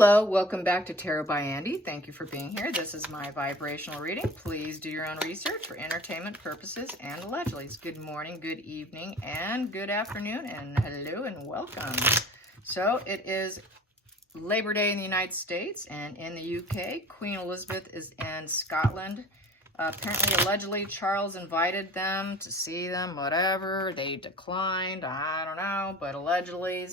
Hello, welcome back to Tarot by Andy. Thank you for being here. This is my vibrational reading. Please do your own research for entertainment purposes and allegedly. Good morning, good evening, and good afternoon, and hello and welcome. So it is Labor Day in the United States and in the UK. Queen Elizabeth is in Scotland. Apparently, allegedly, Charles invited them to see them, whatever. They declined, I don't know, but allegedly.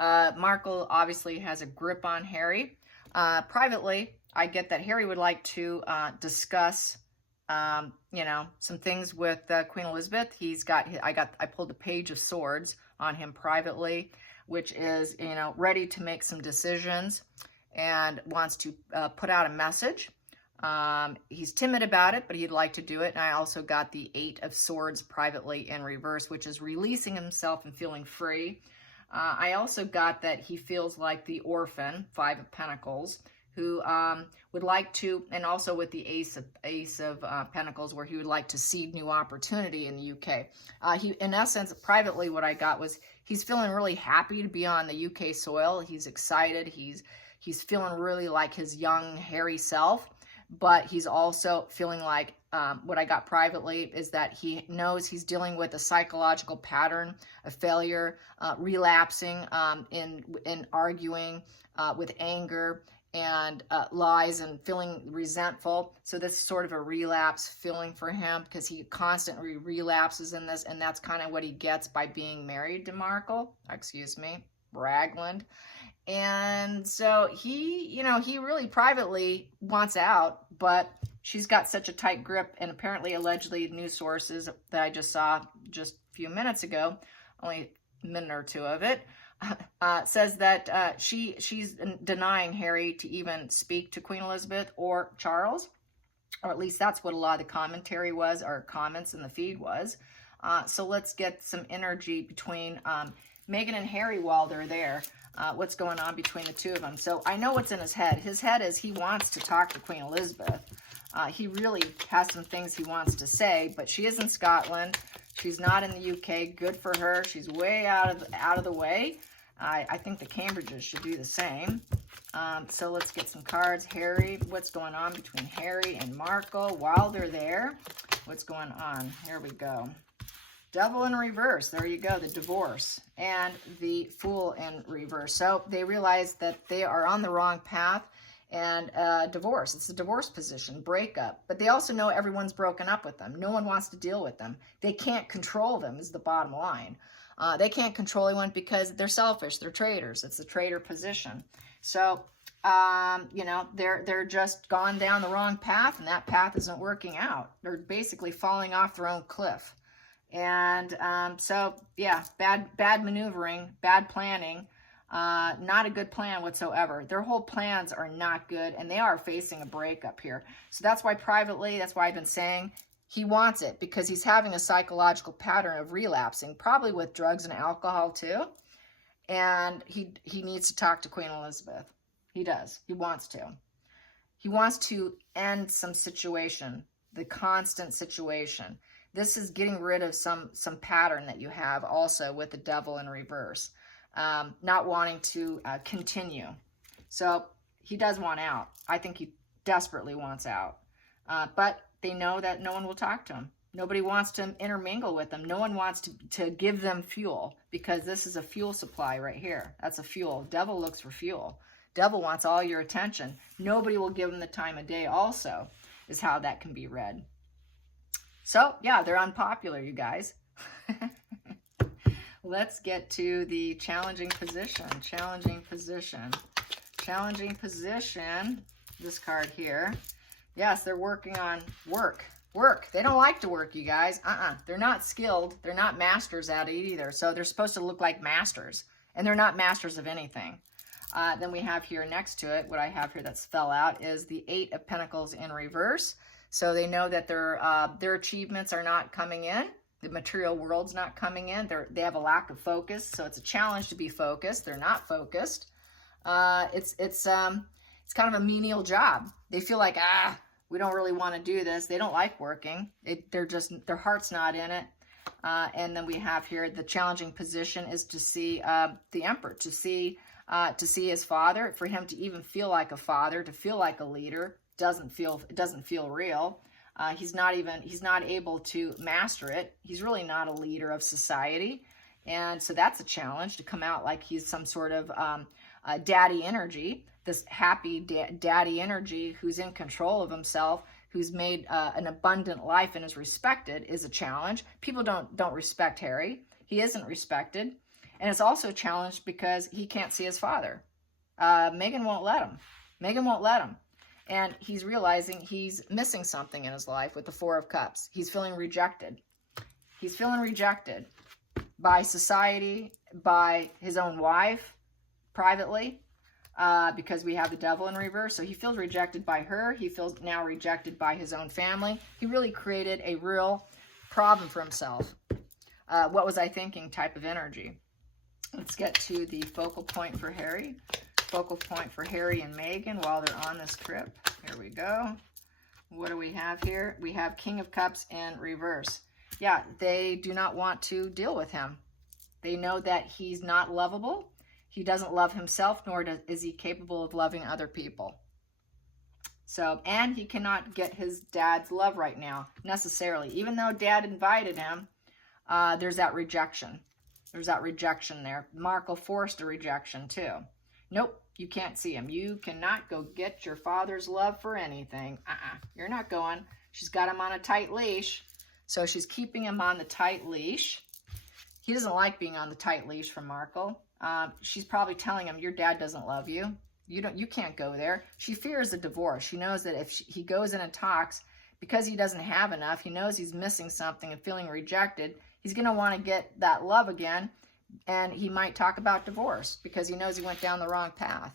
Markle obviously has a grip on Harry. Privately, I get that Harry would like to discuss, some things with Queen Elizabeth. I pulled the Page of Swords on him privately, which is, ready to make some decisions and wants to put out a message. He's timid about it, but he'd like to do it. And I also got the 8 of Swords privately in reverse, which is releasing himself and feeling free. I also got that he feels like the orphan, 5 of Pentacles, who would like to, and also with the Ace of Pentacles, where he would like to seed new opportunity in the UK. In essence, privately, what I got was he's feeling really happy to be on the UK soil. He's excited. He's feeling really like his young, hairy self, but he's also feeling like what I got privately is that he knows he's dealing with a psychological pattern of failure, relapsing in arguing with anger and lies and feeling resentful. So this is sort of a relapse feeling for him because he constantly relapses in this, and that's kind of what he gets by being married to Ragland. And so he really privately wants out, but she's got such a tight grip, and apparently, allegedly, news sources that I just saw just a few minutes ago, only a minute or two of it, says that she's denying Harry to even speak to Queen Elizabeth or Charles, or at least that's what a lot of the commentary was, or comments in the feed was. So let's get some energy between Meghan and Harry while they're there. What's going on between the two of them. So I know what's in his head. His head is he wants to talk to Queen Elizabeth. He really has some things he wants to say, but she is in Scotland. She's not in the UK. Good for her. She's way out of the way. I think the Cambridges should do the same. So let's get some cards. Harry, what's going on between Harry and Markle while they're there? What's going on? Here we go. Devil in reverse. There you go. The divorce and the Fool in reverse. So they realize that they are on the wrong path and divorce. It's a divorce position, breakup. But they also know everyone's broken up with them. No one wants to deal with them. They can't control them is the bottom line. They can't control anyone because they're selfish. They're traitors. It's a traitor position. So, they're just gone down the wrong path, and that path isn't working out. They're basically falling off their own cliff. And bad maneuvering, bad planning, not a good plan whatsoever. Their whole plans are not good, and they are facing a breakup here. So that's why privately, that's why I've been saying he wants it, because he's having a psychological pattern of relapsing, probably with drugs and alcohol too. And he needs to talk to Queen Elizabeth. He does. He wants to. He wants to end some situation, the constant situation. This is getting rid of some pattern that you have also with the Devil in reverse, not wanting to continue. So he does want out. I think he desperately wants out. But they know that no one will talk to him. Nobody wants to intermingle with them. No one wants to give them fuel, because this is a fuel supply right here. That's a fuel. Devil looks for fuel. Devil wants all your attention. Nobody will give him the time of day also, is how that can be read. So, yeah, they're unpopular, you guys. Let's get to the challenging position. Challenging position. Challenging position. This card here. Yes, they're working on work. Work. They don't like to work, you guys. They're not skilled. They're not masters at it either. So they're supposed to look like masters. And they're not masters of anything. Then we have here next to it, what I have here that's fell out, is the 8 of Pentacles in reverse. So they know that their achievements are not coming in. The material world's not coming in. They have a lack of focus. So it's a challenge to be focused. They're not focused. It's kind of a menial job. They feel like, we don't really want to do this. They don't like working. Their heart's not in it. And then we have here the challenging position is to see the Emperor, to see to see his father, for him to even feel like a father, to feel like a leader, it doesn't feel real. He's not able to master it. He's really not a leader of society. And so that's a challenge, to come out like he's some sort of daddy energy, this happy daddy energy who's in control of himself, who's made an abundant life and is respected, is a challenge. People don't respect Harry. He isn't respected. And it's also challenged because he can't see his father. Meghan won't let him. Meghan won't let him. And he's realizing he's missing something in his life with the Four of Cups. He's feeling rejected. He's feeling rejected by society, by his own wife, privately, because we have the Devil in reverse. So he feels rejected by her. He feels now rejected by his own family. He really created a real problem for himself. What was I thinking type of energy. Let's get to the focal point for Harry. Focal point for Harry and Meghan while they're on this trip. Here we go. What do we have here? We have King of Cups in reverse. Yeah, they do not want to deal with him. They know that he's not lovable. He doesn't love himself, nor is he capable of loving other people. So, and he cannot get his dad's love right now, necessarily. Even though dad invited him, there's that rejection. There's that rejection there. Markle forced a rejection too. Nope, you can't see him. You cannot go get your father's love for anything. You're not going. She's got him on a tight leash. So she's keeping him on the tight leash. He doesn't like being on the tight leash from Markle. She's probably telling him, your dad doesn't love you. You can't go there. She fears a divorce. She knows that if he goes in and talks, because he doesn't have enough, he knows he's missing something and feeling rejected, he's going to want to get that love again. And he might talk about divorce because he knows he went down the wrong path.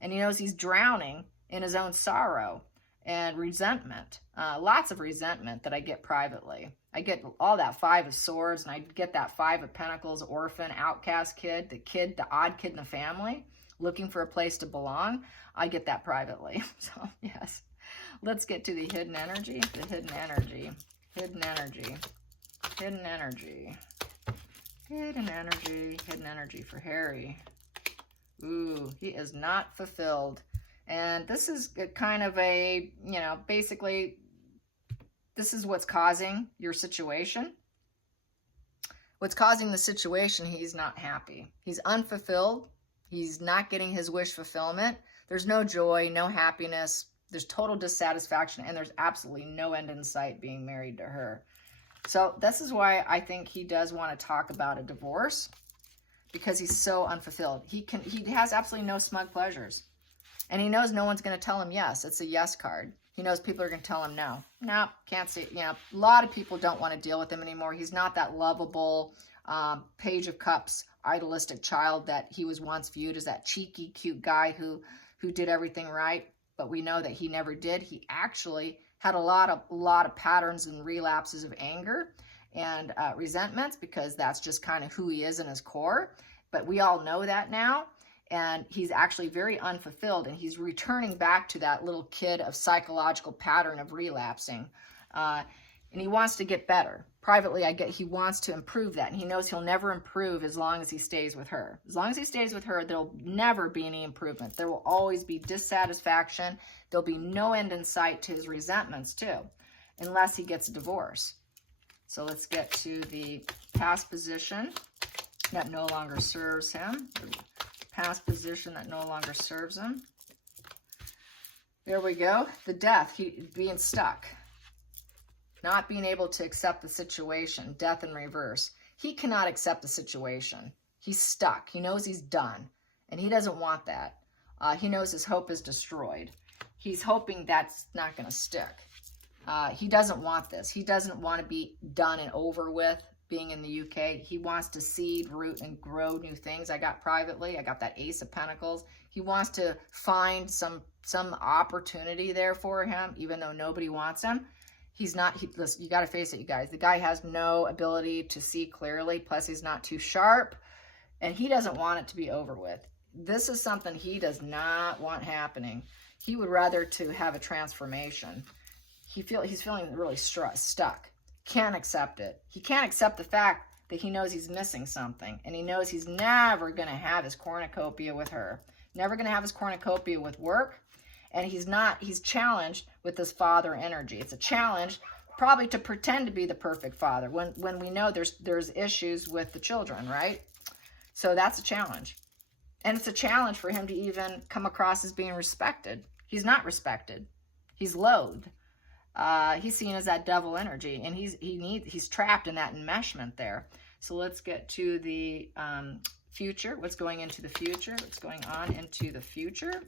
And he knows he's drowning in his own sorrow and resentment. Lots of resentment that I get privately. I get all that Five of Swords, and I get that Five of Pentacles, orphan, outcast kid, the odd kid in the family, looking for a place to belong. I get that privately. So, yes. Let's get to the hidden energy. The hidden energy. Hidden energy. Hidden energy. Hidden energy. Hidden energy for Harry. Ooh, he is not fulfilled. And this is kind of a, basically, this is what's causing your situation. What's causing the situation, he's not happy. He's unfulfilled. He's not getting his wish fulfillment. There's no joy, no happiness. There's total dissatisfaction, and there's absolutely no end in sight being married to her. So this is why I think he does want to talk about a divorce, because he's so unfulfilled. He has absolutely no smug pleasures. And he knows no one's going to tell him yes. It's a yes card. He knows people are going to tell him no. No, can't see. A lot of people don't want to deal with him anymore. He's not that lovable Page of Cups, idealistic child that he was once viewed as, that cheeky, cute guy who did everything right. But we know that he never did. He actually had a lot of patterns and relapses of anger and resentments, because that's just kind of who he is in his core. But we all know that now. And he's actually very unfulfilled, and he's returning back to that little kid of psychological pattern of relapsing. And he wants to get better. Privately, I get he wants to improve that, and he knows he'll never improve as long as he stays with her. As long as he stays with her, there'll never be any improvement. There will always be dissatisfaction. There'll be no end in sight to his resentments too, unless he gets a divorce. So let's get to the past position that no longer serves him. Past position that no longer serves him. There we go. The Death, he being stuck. Not being able to accept the situation. Death in reverse. He cannot accept the situation. He's stuck. He knows he's done. And he doesn't want that. He knows his hope is destroyed. He's hoping that's not going to stick. He doesn't want this. He doesn't want to be done and over with. Being in the UK, he wants to seed, root, and grow new things. I got privately, I got that Ace of Pentacles. He wants to find some opportunity there for him, even though nobody wants him. He's not, listen, you got to face it, you guys. The guy has no ability to see clearly, plus he's not too sharp, and he doesn't want it to be over with. This is something he does not want happening. He would rather to have a transformation. He's feeling really stuck. Can't accept it. He can't accept the fact that he knows he's missing something. And he knows he's never going to have his cornucopia with her. Never going to have his cornucopia with work. And he's challenged with this father energy. It's a challenge probably to pretend to be the perfect father when we know there's issues with the children, right? So that's a challenge. And it's a challenge for him to even come across as being respected. He's not respected. He's loathed. He's seen as that devil energy, and he's trapped in that enmeshment there. So let's get to the future. What's going into the future? What's going on into the future?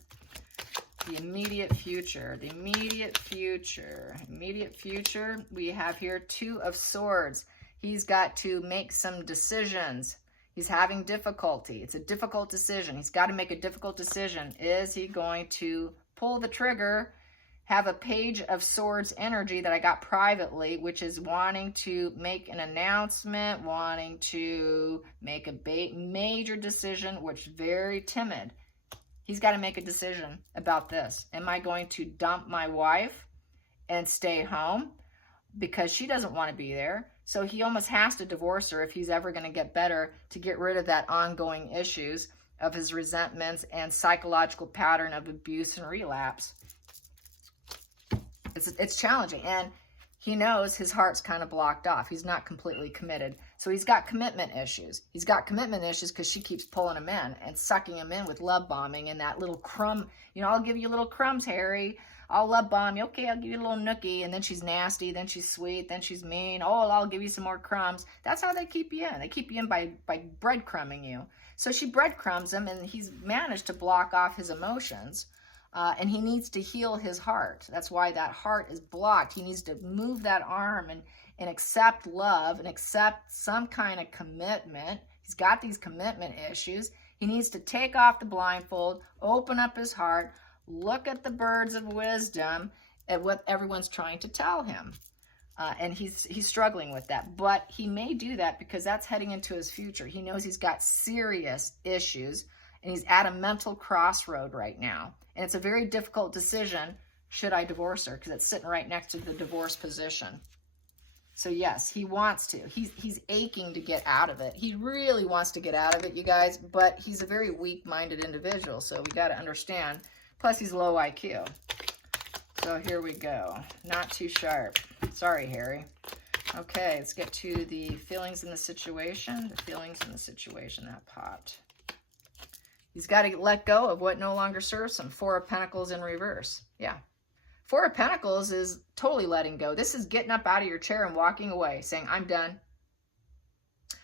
The immediate future. The immediate future. Immediate future. We have here 2 of Swords. He's got to make some decisions. He's having difficulty. It's a difficult decision. He's got to make a difficult decision. Is he going to pull the trigger, have a Page of Swords energy that I got privately, which is wanting to make an announcement, wanting to make a major decision, which is very timid. He's got to make a decision about this. Am I going to dump my wife and stay home because she doesn't want to be there? So he almost has to divorce her if he's ever going to get better, to get rid of that ongoing issues of his resentments and psychological pattern of abuse and relapse. It's challenging, and he knows his heart's kind of blocked off. He's not completely committed. So he's got commitment issues. He's got commitment issues because she keeps pulling him in and sucking him in with love bombing and that little crumb. You know, I'll give you little crumbs, Harry. I'll love bomb you. Okay, I'll give you a little nookie. And then she's nasty. Then she's sweet. Then she's mean. Oh, I'll give you some more crumbs. That's how they keep you in. They keep you in by breadcrumbing you. So she breadcrumbs him, and he's managed to block off his emotions. And he needs to heal his heart. That's why that heart is blocked. He needs to move that arm and accept love and accept some kind of commitment. He's got these commitment issues. He needs to take off the blindfold, open up his heart, look at the birds of wisdom at what everyone's trying to tell him. And he's struggling with that. But he may do that because that's heading into his future. He knows he's got serious issues, and he's at a mental crossroad right now. And it's a very difficult decision. Should I divorce her? Because it's sitting right next to the divorce position. So yes, he wants to. He's aching to get out of it. He really wants to get out of it, you guys. But he's a very weak-minded individual, so we got to understand. Plus, he's low IQ. So here we go. Not too sharp. Sorry, Harry. Okay, let's get to the feelings in the situation. The feelings in the situation that popped. He's got to let go of what no longer serves him. 4 of Pentacles in reverse. Yeah. 4 of Pentacles is totally letting go. This is getting up out of your chair and walking away, saying, I'm done.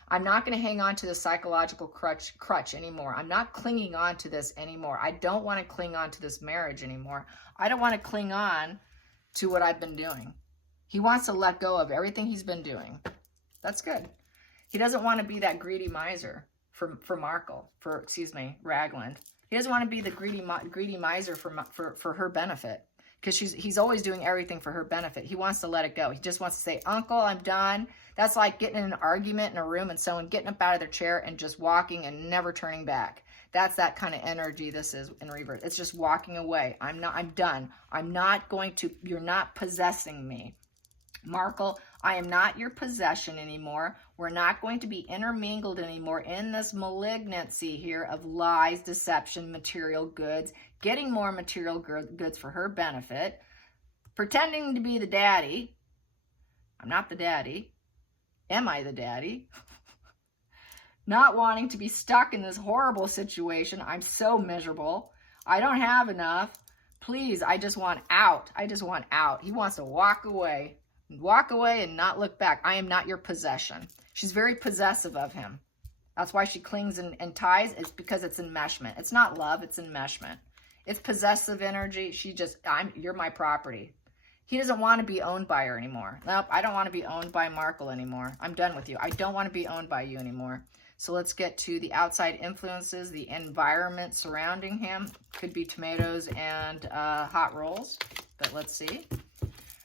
I'm not going to hang on to the psychological crutch anymore. I'm not clinging on to this anymore. I don't want to cling on to this marriage anymore. I don't want to cling on to what I've been doing. He wants to let go of everything he's been doing. That's good. He doesn't want to be that greedy miser for Ragland. He doesn't want to be the greedy miser for her benefit, because he's always doing everything for her benefit. He wants to let it go. He just wants to say, Uncle, I'm done. That's like getting in an argument in a room and someone getting up out of their chair and just walking and never turning back. That's that kind of energy this is in reverse. It's just walking away. I'm done. I'm not going to, you're not possessing me. Markle, I am not your possession anymore. We're not going to be intermingled anymore in this malignancy here of lies, deception, material goods, getting more material goods for her benefit, pretending to be the daddy. I'm not the daddy. Am I the daddy? Not wanting to be stuck in this horrible situation. I'm so miserable. I don't have enough. Please, I just want out. I just want out. He wants to walk away. Walk away and not look back. I am not your possession. She's very possessive of him. That's why she clings and ties. It's because it's enmeshment. It's not love, it's enmeshment. It's possessive energy. You're my property. He doesn't want to be owned by her anymore. Nope, I don't want to be owned by Markle anymore. I'm done with you. I don't want to be owned by you anymore. So let's get to the outside influences, the environment surrounding him. Could be tomatoes and hot rolls, but let's see.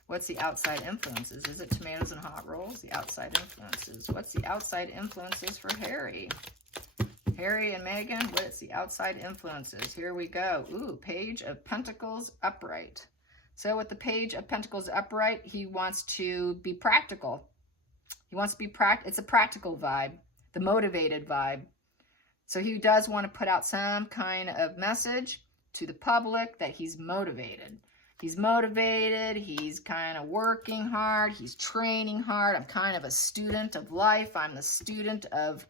What's the outside influences? Is it tomatoes and hot rolls? The outside influences. What's the outside influences for Harry? Harry and Meghan, what's the outside influences? Here we go. Ooh, Page of Pentacles upright. So with the Page of Pentacles upright, he wants to be practical. He wants to be it's a practical vibe, the motivated vibe. So he does want to put out some kind of message to the public that he's motivated. He's motivated, he's kind of working hard, he's training hard. I'm kind of a student of life. I'm the student of,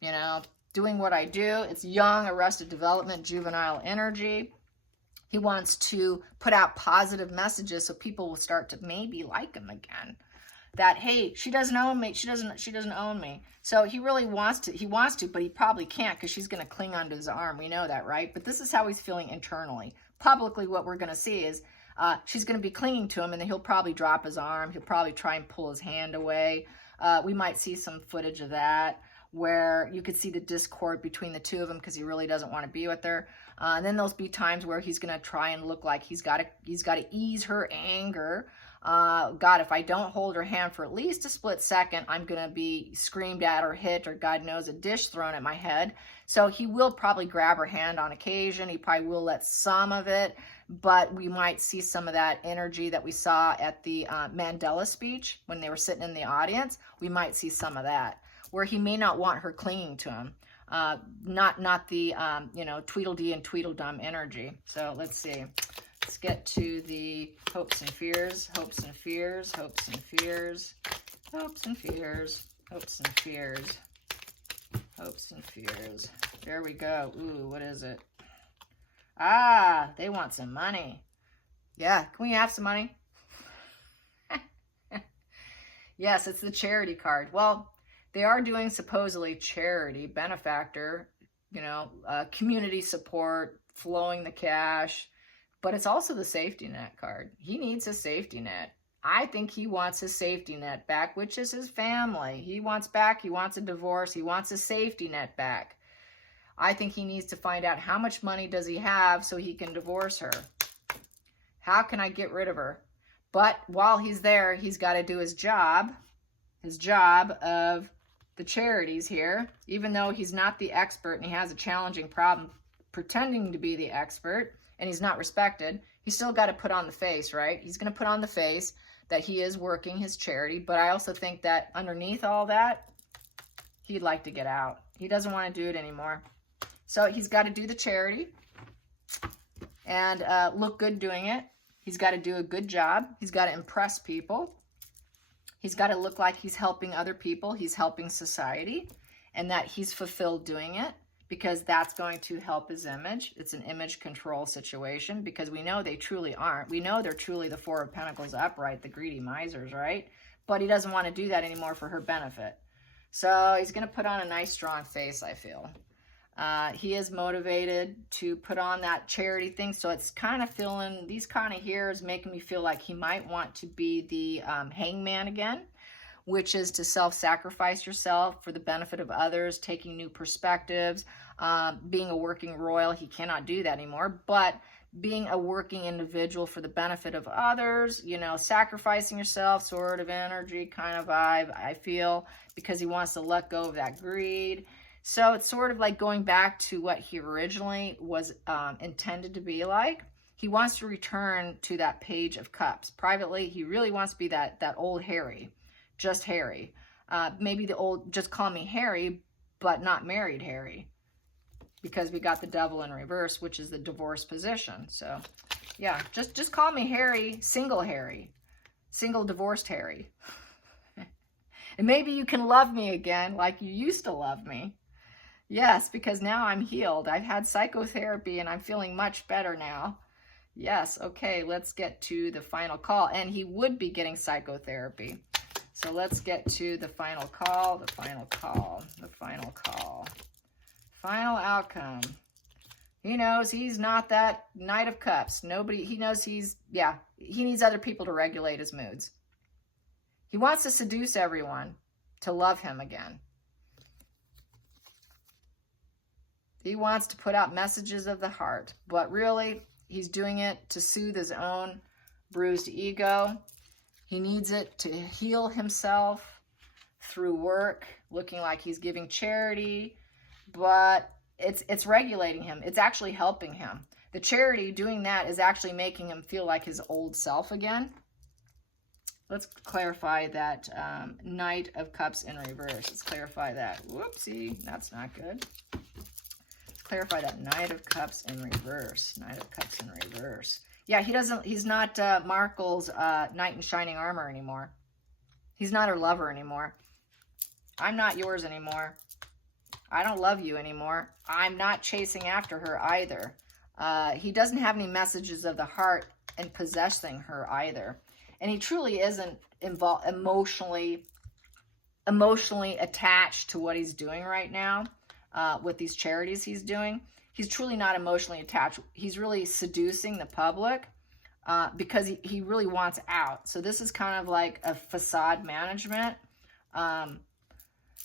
you know, doing what I do. It's young, arrested development, juvenile energy. He wants to put out positive messages so people will start to maybe like him again. That, hey, she doesn't own me. She doesn't own me. So he really wants to, but he probably can't because she's going to cling onto his arm. We know that, right? But this is how he's feeling internally. Publicly, what we're going to see is she's going to be clinging to him, and then he'll probably drop his arm. He'll probably try and pull his hand away. We might see some footage of that where you could see the discord between the two of them because he really doesn't want to be with her. And then there'll be times where he's going to try and look like he's got to ease her anger. God, if I don't hold her hand for at least a split second, I'm going to be screamed at or hit or God knows a dish thrown at my head. So he will probably grab her hand on occasion. He probably will let some of it, but we might see some of that energy that we saw at the Mandela speech when they were sitting in the audience. We might see some of that where he may not want her clinging to him. Not the, you know, Tweedledee and Tweedledum energy. So let's see. Let's get to the hopes and fears, hopes and fears, hopes and fears, hopes and fears, hopes and fears, hopes and fears. There we go. Ooh, what is it? Ah, they want some money. Yeah, can we have some money? Yes, it's the charity card. Well, they are doing supposedly charity, benefactor, you know, community support, flowing the cash. But it's also the safety net card. He needs a safety net. I think he wants his safety net back, which is his family. He wants a divorce. He wants a safety net back. I think he needs to find out how much money does he have so he can divorce her. How can I get rid of her? But while he's there, he's got to do his job of the charities here. Even though he's not the expert and he has a challenging problem pretending to be the expert, and he's not respected, he's still got to put on the face, right? He's going to put on the face that he is working his charity, but I also think that underneath all that, he'd like to get out. He doesn't want to do it anymore. So he's got to do the charity and look good doing it. He's got to do a good job. He's got to impress people. He's got to look like he's helping other people. He's helping society, and that he's fulfilled doing it, because that's going to help his image. It's an image control situation because we know they truly aren't. We know they're truly the Four of Pentacles upright, the greedy misers, right? But he doesn't want to do that anymore for her benefit. So he's going to put on a nice, strong face, I feel. He is motivated to put on that charity thing. So it's kind of feeling, these kind of hairs making me feel like he might want to be the hangman again, which is to self-sacrifice yourself for the benefit of others, taking new perspectives, being a working royal. He cannot do that anymore, but being a working individual for the benefit of others, you know, sacrificing yourself sort of energy kind of vibe, I feel, because he wants to let go of that greed. So it's sort of like going back to what he originally was intended to be like. He wants to return to that Page of Cups. Privately, he really wants to be that old Harry. Just Harry. Maybe the old, just call me Harry, but not married Harry. Because we got the Devil in reverse, which is the divorce position. So, yeah, just call me Harry, single divorced Harry. And maybe you can love me again like you used to love me. Yes, because now I'm healed. I've had psychotherapy and I'm feeling much better now. Yes, okay, let's get to the final call. And he would be getting psychotherapy. So let's get to the final call, the final call, the final call. Final outcome. He knows he's not that Knight of Cups. He knows he needs other people to regulate his moods. He wants to seduce everyone to love him again. He wants to put out messages of the heart, but really, he's doing it to soothe his own bruised ego. He needs it to heal himself through work, looking like he's giving charity, but it's regulating him. It's actually helping him. The charity, doing that, is actually making him feel like his old self again. Let's clarify that Knight of Cups in reverse. Let's clarify that. Whoopsie, that's not good. Let's clarify that Knight of Cups in reverse. Knight of Cups in reverse. Yeah, he's not Markle's knight in shining armor anymore. He's not her lover anymore. I'm not yours anymore. I don't love you anymore. I'm not chasing after her either. He doesn't have any messages of the heart and possessing her either. And he truly isn't emotionally attached to what he's doing right now with these charities he's doing. He's truly not emotionally attached. He's really seducing the public because he really wants out. So this is kind of like a facade management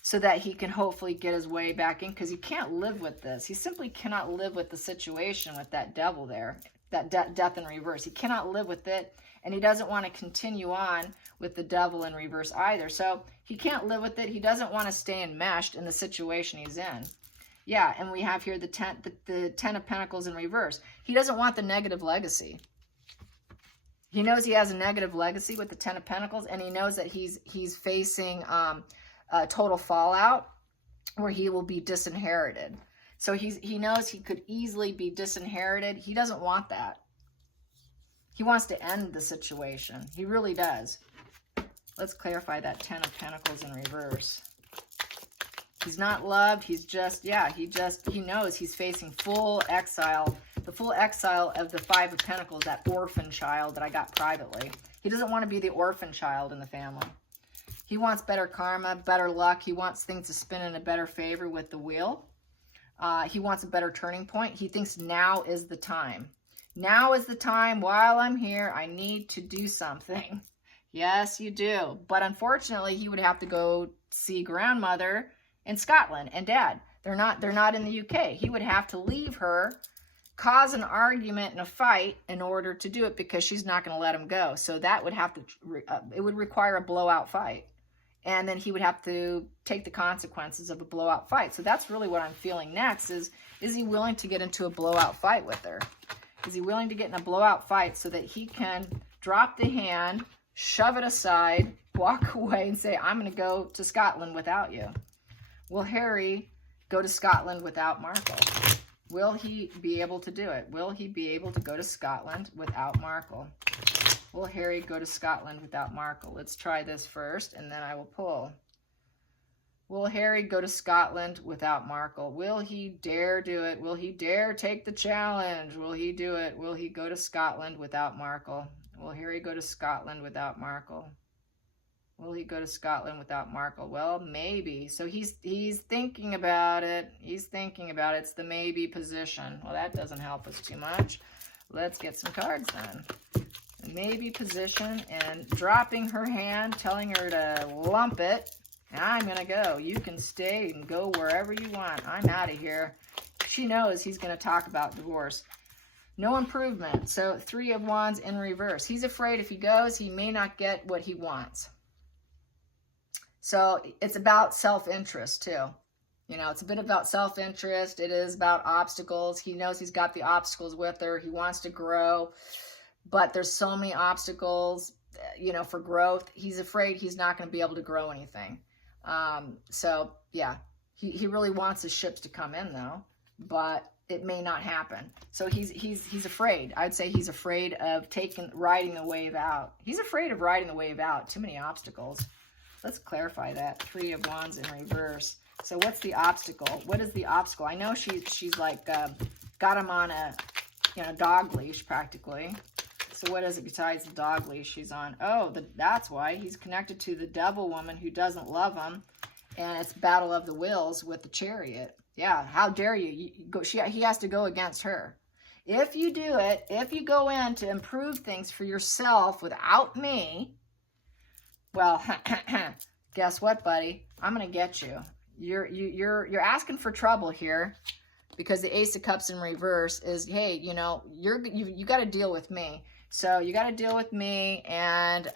so that he can hopefully get his way back in, because he can't live with this. He simply cannot live with the situation with that devil there, that death in reverse. He cannot live with it. And he doesn't want to continue on with the devil in reverse either. So he can't live with it. He doesn't want to stay enmeshed in the situation he's in. Yeah, and we have here the Ten of Pentacles in reverse. He doesn't want the negative legacy. He knows he has a negative legacy with the Ten of Pentacles, and he knows that he's facing total fallout where he will be disinherited. So he knows he could easily be disinherited. He doesn't want that. He wants to end the situation. He really does. Let's clarify that Ten of Pentacles in reverse. He's not loved. He's just, yeah, he knows he's facing full exile. The full exile of the Five of Pentacles, that orphan child that I got privately. He doesn't want to be the orphan child in the family. He wants better karma, better luck. He wants things to spin in a better favor with the wheel. He wants a better turning point. He thinks now is the time. Now is the time. While I'm here, I need to do something. Yes, you do. But unfortunately, he would have to go see grandmother in Scotland and dad. They're not in the UK. He would have to leave her, cause an argument and a fight in order to do it, because she's not going to let him go. So that would have to, it would require a blowout fight. And then he would have to take the consequences of a blowout fight. So that's really what I'm feeling next is he willing to get into a blowout fight with her? Is he willing to get in a blowout fight so that he can drop the hand, shove it aside, walk away and say, I'm going to go to Scotland without you? Will Harry go to Scotland without Markle? Will he be able to do it? Will he be able to go to Scotland without Markle? Will Harry go to Scotland without Markle? Let's try this first, and then I will pull. Will Harry go to Scotland without Markle? Will he dare do it? Will he dare take the challenge? Will he do it? Will he go to Scotland without Markle? Will Harry go to Scotland without Markle? Will he go to Scotland without Markle? Well, maybe. So he's thinking about it. He's thinking about it. It's the maybe position. Well, that doesn't help us too much. Let's get some cards then. The maybe position, and dropping her hand, telling her to lump it. I'm going to go. You can stay and go wherever you want. I'm out of here. She knows he's going to talk about divorce. No improvement. So 3 of Wands in reverse. He's afraid if he goes, he may not get what he wants. So it's about self-interest too. You know, it's a bit about self-interest. It is about obstacles. He knows he's got the obstacles with her. He wants to grow, but there's so many obstacles, you know, for growth. He's afraid he's not going to be able to grow anything. So yeah, he really wants his ships to come in though, but it may not happen. So he's afraid. I'd say he's afraid of riding the wave out. He's afraid of riding the wave out. Too many obstacles. Let's clarify that. 3 of Wands in reverse. So what's the obstacle? What is the obstacle? I know she's like got him on a dog leash practically. So what is it besides the dog leash she's on? Oh, that's why. He's connected to the devil woman who doesn't love him. And it's battle of the wills with the Chariot. Yeah, how dare you? He has to go against her. If you do it, if you go in to improve things for yourself without me, well, guess what, buddy? I'm gonna get you. You're asking for trouble here, because the Ace of Cups in reverse is, hey, you got to deal with me. So you got to deal with me, and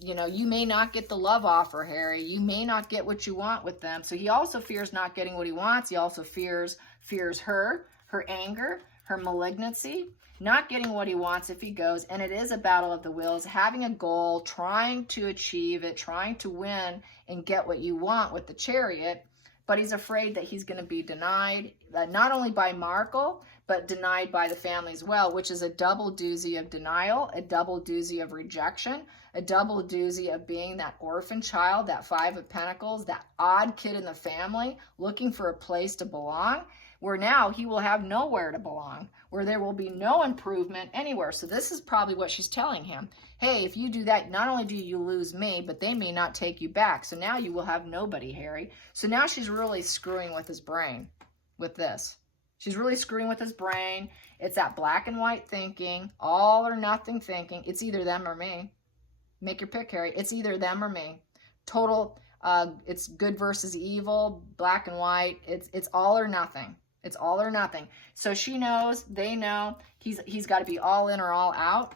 you may not get the love offer, Harry. You may not get what you want with them. So he also fears not getting what he wants. He also fears her anger, her malignancy, not getting what he wants if he goes, and it is a battle of the wills, having a goal, trying to achieve it, trying to win and get what you want with the Chariot, but he's afraid that he's going to be denied, not only by Markle, but denied by the family as well, which is a double doozy of denial, a double doozy of rejection, a double doozy of being that orphan child, that Five of Pentacles, that odd kid in the family, looking for a place to belong, where now he will have nowhere to belong, where there will be no improvement anywhere. So this is probably what she's telling him. Hey, if you do that, not only do you lose me, but they may not take you back. So now you will have nobody, Harry. So now she's really screwing with his brain with this. She's really screwing with his brain. It's that black and white thinking, all or nothing thinking. It's either them or me. Make your pick, Harry. It's either them or me. Total, it's good versus evil, black and white. It's all or nothing. It's all or nothing. So she knows, they know, he's got to be all in or all out.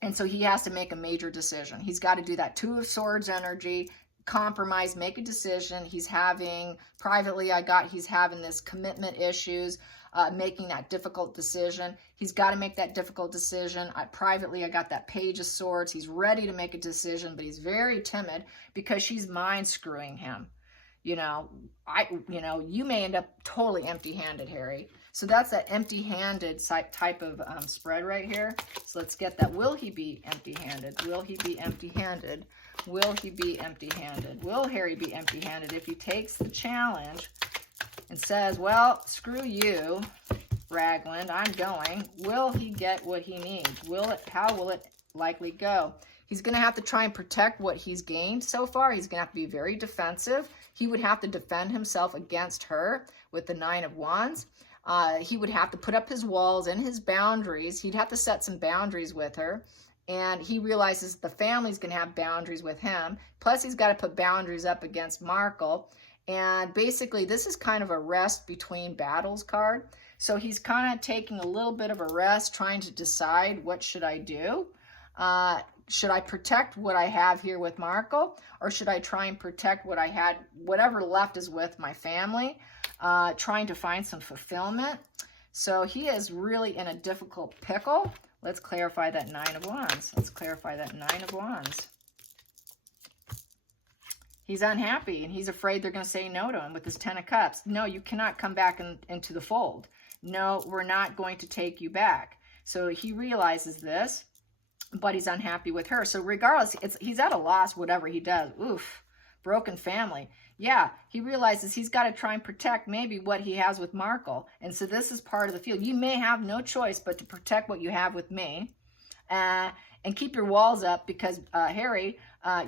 And so he has to make a major decision. He's got to do that Two of Swords energy, compromise, make a decision. He's having, privately he's having this commitment issues, making that difficult decision. He's got to make that difficult decision. Privately, I got that Page of Swords. He's ready to make a decision, but he's very timid because she's mind screwing him. You know, you may end up totally empty-handed, Harry. So that's that empty-handed type of spread right here. So let's get that. Will he be empty-handed? Will he be empty-handed? Will he be empty-handed? Will Harry be empty-handed if he takes the challenge and says, well, screw you, Ragland, I'm going. Will he get what he needs? How will it likely go? He's going to have to try and protect what he's gained so far. He's going to have to be very defensive. He would have to defend himself against her with the Nine of Wands. He would have to put up his walls and his boundaries. He'd have to set some boundaries with her. And he realizes the family's going to have boundaries with him. Plus, he's got to put boundaries up against Markle. And basically, this is kind of a rest between battles card. So he's kind of taking a little bit of a rest, trying to decide, what should I do? Should I protect what I have here with Markle? Or should I try and protect what I had, whatever left is with my family? Trying to find some fulfillment. So he is really in a difficult pickle. Let's clarify that Nine of Wands. Let's clarify that Nine of Wands. He's unhappy and he's afraid they're going to say no to him with his Ten of Cups. No, you cannot come back into the fold. No, we're not going to take you back. So he realizes this, but he's unhappy with her. So regardless, he's at a loss, whatever he does. Oof, broken family. Yeah, he realizes he's got to try and protect maybe what he has with Markle. And so this is part of the field. You may have no choice but to protect what you have with me. And keep your walls up because, Harry,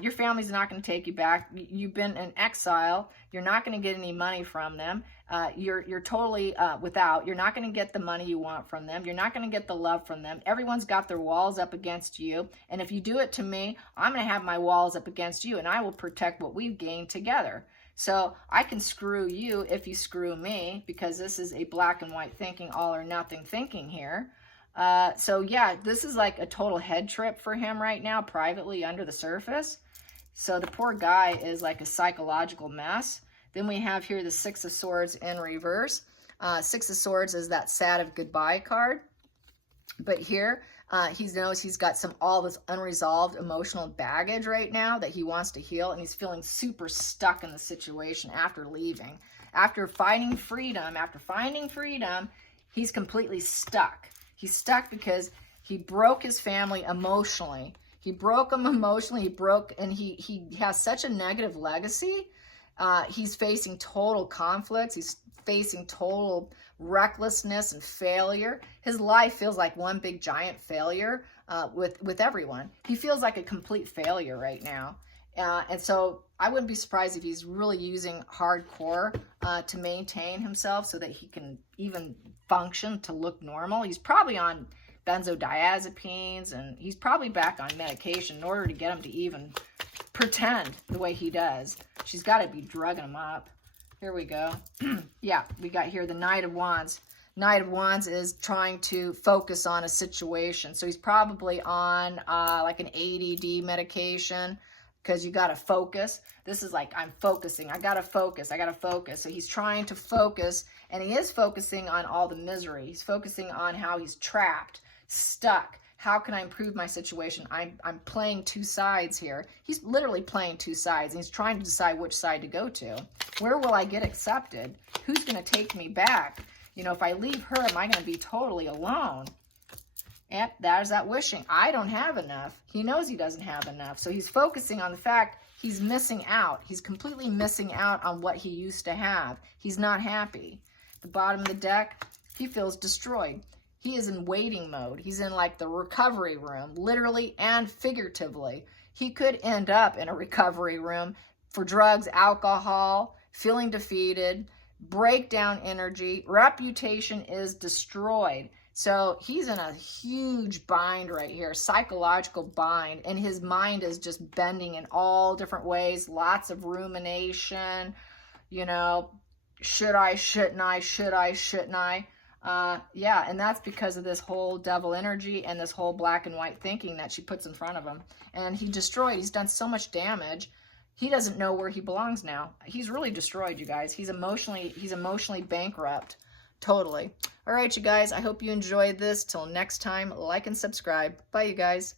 your family's not going to take you back. You've been in exile. You're not going to get any money from them. You're totally without. You're not going to get the money you want from them. You're not going to get the love from them. Everyone's got their walls up against you. And if you do it to me, I'm going to have my walls up against you, and I will protect what we've gained together. So I can screw you if you screw me, because this is a black and white thinking, all or nothing thinking here. So yeah, this is like a total head trip for him right now, privately under the surface. So the poor guy is like a psychological mess. Then we have here the Six of Swords in reverse. Six of Swords is that sad of goodbye card. But here, he knows he's got all this unresolved emotional baggage right now that he wants to heal. And he's feeling super stuck in the situation after leaving. After finding freedom, he's completely stuck. He's stuck because he broke his family emotionally. He broke them emotionally. He has such a negative legacy. He's facing total conflicts. He's facing total recklessness and failure. His life feels like one big giant failure with everyone. He feels like a complete failure right now. And so I wouldn't be surprised if he's really using hardcore to maintain himself so that he can even function to look normal. He's probably on benzodiazepines and he's probably back on medication in order to get him to even pretend the way he does. She's got to be drugging him up. Here we go. Yeah, we got here the Knight of Wands. Knight of Wands is trying to focus on a situation. So he's probably on like an ADD medication, because you got to focus. This is like, I'm focusing. I got to focus. So he's trying to focus And he is focusing on all the misery. He's focusing on how he's trapped, stuck. How can I improve my situation? I'm playing two sides here. He's literally playing two sides. And he's trying to decide which side to go to. Where will I get accepted? Who's going to take me back? You know, if I leave her, am I going to be totally alone? And there's that wishing. I don't have enough. He knows he doesn't have enough. So he's focusing on the fact he's missing out. He's completely missing out on what he used to have. He's not happy. The bottom of the deck, he feels destroyed. He is in waiting mode. He's in like the recovery room, literally and figuratively. He could end up in a recovery room for drugs, alcohol, feeling defeated, breakdown energy, reputation is destroyed. So he's in a huge bind right here, psychological bind, and his mind is just bending in all different ways, lots of rumination, you know, should I, shouldn't I, should I, shouldn't I? Yeah, and that's because of this whole devil energy and this whole black and white thinking that she puts in front of him. And he destroyed, he's done so much damage. He doesn't know where he belongs now. He's really destroyed, you guys. He's emotionally bankrupt. Totally. All right, you guys, I hope you enjoyed this. Till next time, like and subscribe. Bye, you guys.